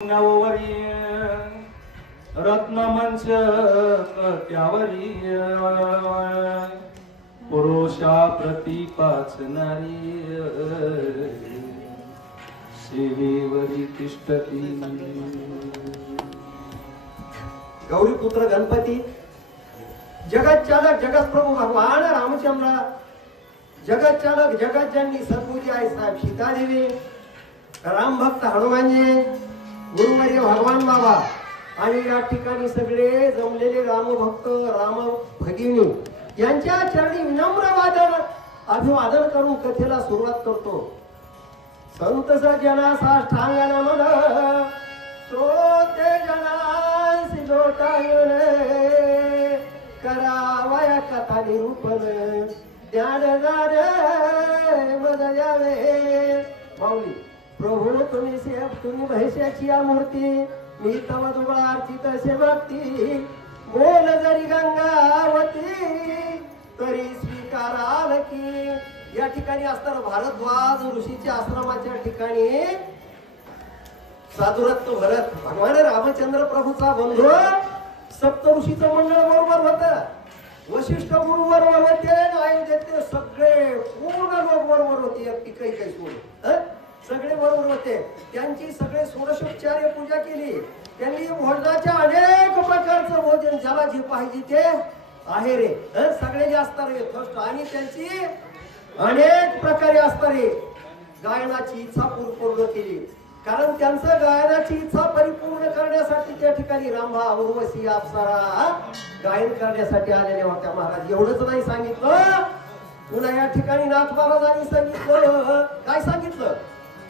नववरी रत्नमंच त्यावरी पुरुषा प्रती पाचणारी शिवेवरी तिष्ठती। गौरीपुत्र गणपती, जगत चालक जगत प्रभू भगवान रामचंद्र, जगत चालक जगत जननी सद्बुद्धी आई साहेब सीतादेवी, राम भक्त हनुमानजी, गुरुवर्य भगवान बाबा आणि या ठिकाणी सगळे जमलेले राम भक्त राम भगिनी यांच्या चरणी विनम्र वादन अभिवादन करून कथेला सुरुवात करतो। संत सजना साष्टांग नमन श्रोते जनांसी लोटांगण करावया कथा निरूपण ज्ञान मद द्यावे। माऊली प्रभू तुम्ही भैशाची या मूर्ती, मी तव दुबळा अर्चित असे भक्ती, बोल जरी गंगावती तरी स्वीकाराल की। या ठिकाणी असताना भारद्वाज ऋषीच्या आश्रमाच्या ठिकाणी साधुरत्व भरत भगवान रामचंद्र प्रभूचा बंधू सप्त ऋषीचं मंडळ बरोबर होतं। वशिष्ठ गुरु बरोबर होते, अयोध्येतले सगळे पूर्ण लोक बरोबर होते, एकटी काही काही सोडून सगळे बरोबर होते। त्यांची सगळे षोडशोपचार्य पूजा केली। त्यांनी भोजनाच्या अनेक प्रकारचं भोजन ज्याला जे पाहिजे ते आहे रे सगळे जे असतात रे फर्स्ट, आणि त्यांची अनेक प्रकारे असतात रे गायनाची इच्छा पूर्ण केली। कारण त्यांचं गायनाची इच्छा परिपूर्ण करण्यासाठी त्या ठिकाणी रांभा उर्वशी अप्सरा गायन करण्यासाठी आलेल्या होत्या। महाराज एवढंच नाही सांगितलं, पुन्हा या ठिकाणी नाथ महाराजांनी सांगितलं, काय सांगितलं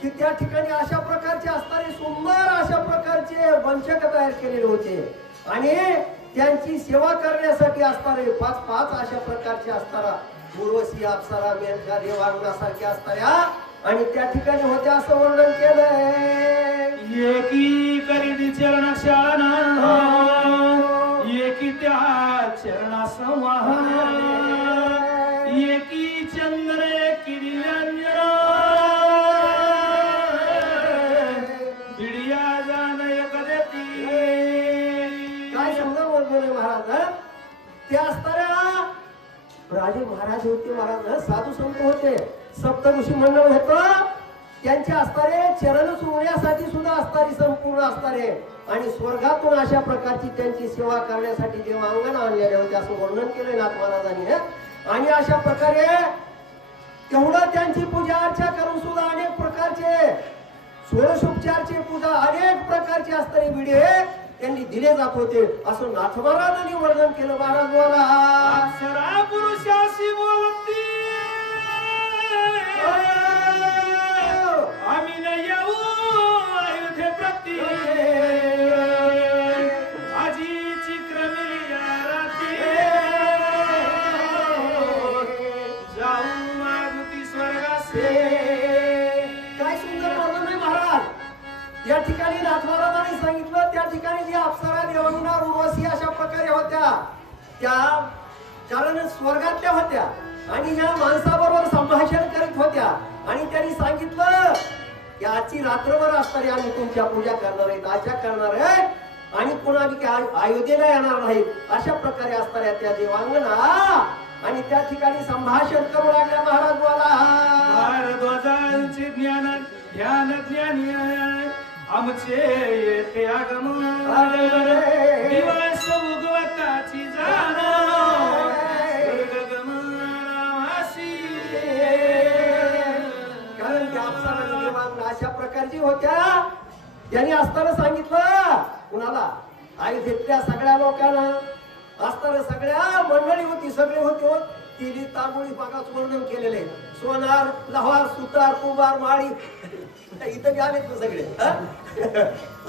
की त्या ठिकाणी अशा प्रकारचे असणारे सुंदर अशा प्रकारचे वंशक तयार केलेले होते आणि त्यांची सेवा करण्यासाठी असणारे पाच अशा प्रकारचे असणारा उर्वशी अप्सरा मेनका देवांगासारख्या असणाऱ्या आणि त्या ठिकाणी होत्या असं वर्णन केलंय। एकी करी चरण शाना एकी त्या चरणा संवाहन एकी चंद्र एकी दिव्यांजन बिडिया जान एक देती। काय समजा बोलले महाराज, ते असणाऱ्या राजे महाराज होते, महाराज साधू संत होते, सप्त ऋषी मंडळ होतं, त्यांचे असणारे चरण चुमण्यासाठी सुद्धा असणारी संपूर्ण असणारे आणि स्वर्गातून अशा प्रकारची त्यांची सेवा करण्यासाठी देवांगण आणलेले होते असं वर्णन केलंय नाथ महाराजांनी। आणि अशा प्रकारे तेवढं त्यांची पूजा अर्चा करून सुद्धा अनेक प्रकारचे षोडशोपचारची पूजा अनेक प्रकारचे असणारे विडे त्यांनी दिले जात होते असं नाथ महाराजांनी वर्णन केलं। महाराज बोला अप्सरा पुरुषाशी बोलती आम्ही न येऊ अयोध्ये प्रती आजीची क्रमिली राती जाऊ मागुती स्वर्गासे। काय सुंदर वर्णन आहे महाराज। या ठिकाणी नाथ महाराजांनी सांगितलं त्या ठिकाणी जी अप्सरा देवांना उर्वशी अशा प्रकारे होत्या त्या कारण स्वर्गातल्या होत्या आणि या माणसाबरोबर संभाषण करीत होत्या आणि त्यांनी सांगितलं की आजची रात्रभर असणारी आम्ही तुमच्या पूजा करणार आहेत, आज्ञा करणार आहेत आणि पुन्हा अयोध्येला येणार नाहीत अशा प्रकारे असणाऱ्या त्या देवांगना आणि त्या ठिकाणी संभाषण करू लागल्या। महाराज बोला भारद्वाजांचे ज्ञान ध्यान ज्ञानी आमचे येते आगम दिवस उगवताची जाण अशा प्रकारची होत्या। त्यांनी असताना सांगितलं कुणाला अयोध्येतल्या सगळ्या लोकांना असताना सगळ्या मंडळी होती, सगळे होते तिली तांबुळी पाकाच वर्णन केलेले सोनार लहार सुतार कुंभार माळी इथं बी आलेत ना सगळे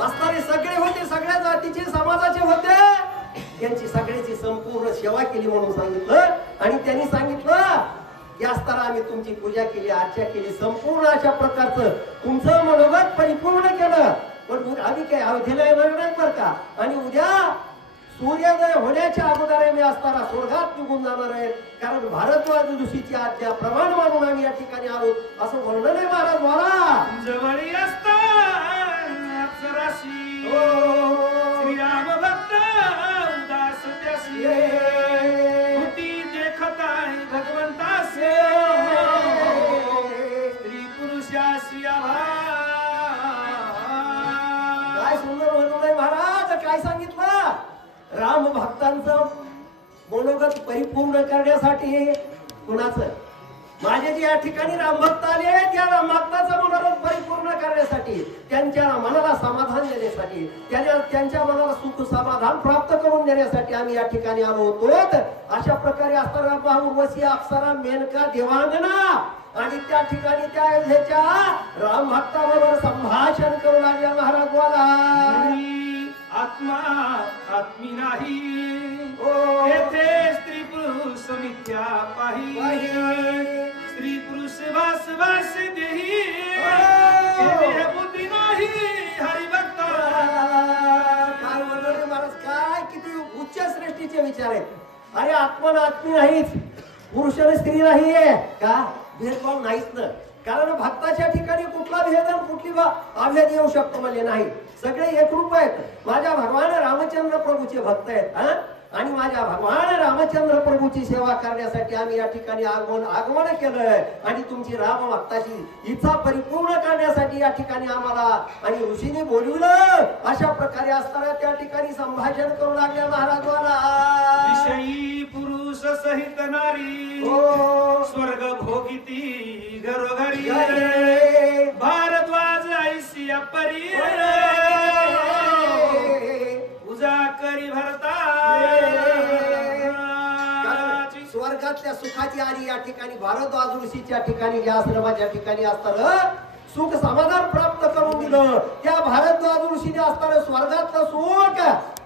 असणारे सगळे होते, सगळ्या जातीचे समाजाचे होते, त्यांची सगळ्याची संपूर्ण सेवा केली म्हणून सांगितलं। आणि त्यांनी सांगितलं की असताना आम्ही तुमची पूजा केली, अर्चा केली, संपूर्ण अशा प्रकारचं तुमचं मनोगत परिपूर्ण केलं, पण आम्ही काय अयोध्येला येणार नाही बरं का। आणि उद्या सूर्योदय होण्याच्या अगोदर आम्ही असताना स्वर्गात निघून जाणार आहे, कारण भारद्वाज ऋषीची आज्ञा प्रमाण मानून आम्ही या ठिकाणी आलो असं वर्णन आहे। महाराज बोला जवळी असता अप्सराशी राम भक्तांचं मनोगत परिपूर्ण करण्यासाठी कुणाचं माझे जे या ठिकाणी रामभक्त आले त्या रामभक्ताचं मनोरथ परिपूर्ण करण्यासाठी त्यांच्या मनाला समाधान देण्यासाठी त्यांच्या मनाला सुख समाधान प्राप्त करून देण्यासाठी आम्ही या ठिकाणी आलो होतो. अशा प्रकारे असताना उर्वशी अप्सरा मेनका देवांगना आणि त्या ठिकाणी त्या अयोध्येच्या राम भक्ताबरोबर संभाषण करू लागल्या महाराज बोला आत्मा आत्मी नाही येथे स्त्री पुरुष मिथ्या पाही स्त्री पुरुष वास वास देही बुद्धी नाही हरिभक्त. काय म्हणले महाराज काय किती उच्च श्रेष्ठीचे विचार आहेत. अरे आत्मा आत्मी नाहीच पुरुष आणि स्त्री नाहीये का भेदभाव नाहीच ना कारण भक्ताच्या ठिकाणी कुठला भेद आणि कुठली अभेद येऊ शकतो म्हणजे नाही सगळे एकरूप आहेत. माझ्या भगवान रामचंद्र प्रभूचे भक्त आहेत आणि माझ्या भगवान रामचंद्र प्रभूची सेवा करण्यासाठी आम्ही या ठिकाणी आगमन केलंय आणि तुमची राम भक्ताची इच्छा परिपूर्ण करण्यासाठी या ठिकाणी आम्हाला आणि ऋषीने बोलवलं. अशा प्रकारे असताना त्या ठिकाणी संभाषण करू लागल्या महाराजाला विषयी पुरुष सहित नारी स्वर्ग भोगिती घरोघरी भारद्वाज ऐसी परी उजा करी भरता स्वर्गातल्या सुखाची आली या ठिकाणी भारद्वाज ऋषीच्या ठिकाणी ज्या आश्रमाच्या ठिकाणी असताना सुख समाधान प्राप्त करून दिलं. त्या भारद्वाज ऋषीने असताना स्वर्गातलं सुख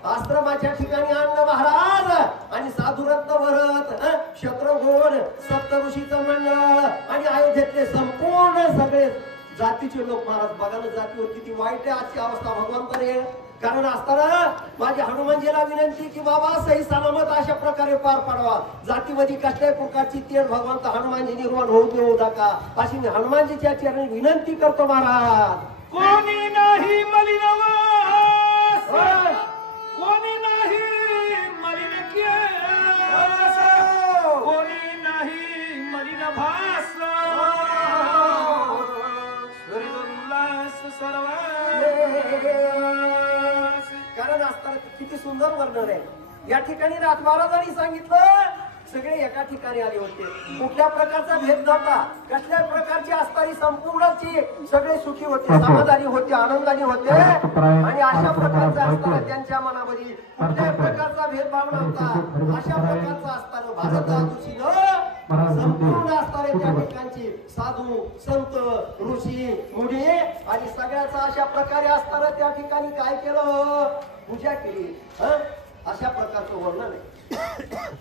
आश्रमाच्या ठिकाणी आणलं महाराज आणि साधुरत्न भरत शत्रुघ्न सप्त ऋषीचं मंडळ आणि अयोध्येतले संपूर्ण सगळे जातीचे लोक महाराज बघायला जातीवर किती वाईट आहे आजची अवस्था भगवंताने कारण असताना माझ्या हनुमानजीला विनंती की बाबा सही सलामत अशा प्रकारे पार पाडवा जातीमध्ये कसल्याही प्रकारची तेढ भगवंत हनुमानजी निर्माण होऊ देऊ नका अशी मी हनुमानजीच्या चरणी विनंती करतो महाराज. कोणी नाही मलिनवास कोणी नाही मलिन कोणी नाही मलिन भास सर्व कारण असताना किती सुंदर वर्णन आहे. या ठिकाणी राज महाराजांनी सांगितलं सगळे एका ठिकाणी आले होते कुठल्या प्रकारचा भेद नव्हता कसल्या प्रकारची असणारी संपूर्णची सगळे सुखी होते समाधानी होते आनंदाने होते आणि अशा प्रकारचा असताना त्यांच्या मनामध्ये कुठल्याही प्रकारचा भेदभाव नव्हता. अशा प्रकारचा असताना भारत संपूर्ण असणारे त्या ठिकाणची साधू संत ऋषी मुनी आणि सगळ्याचा अशा प्रकारे असताना त्या ठिकाणी काय केलं पूजा केली अशा प्रकारचं वर्णन आहे.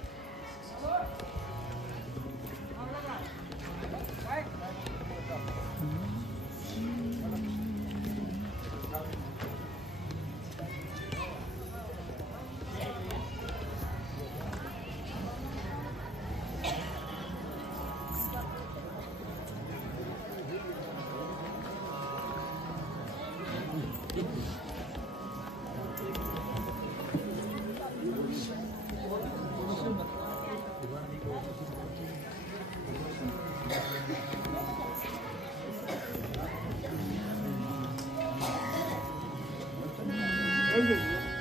Thank you.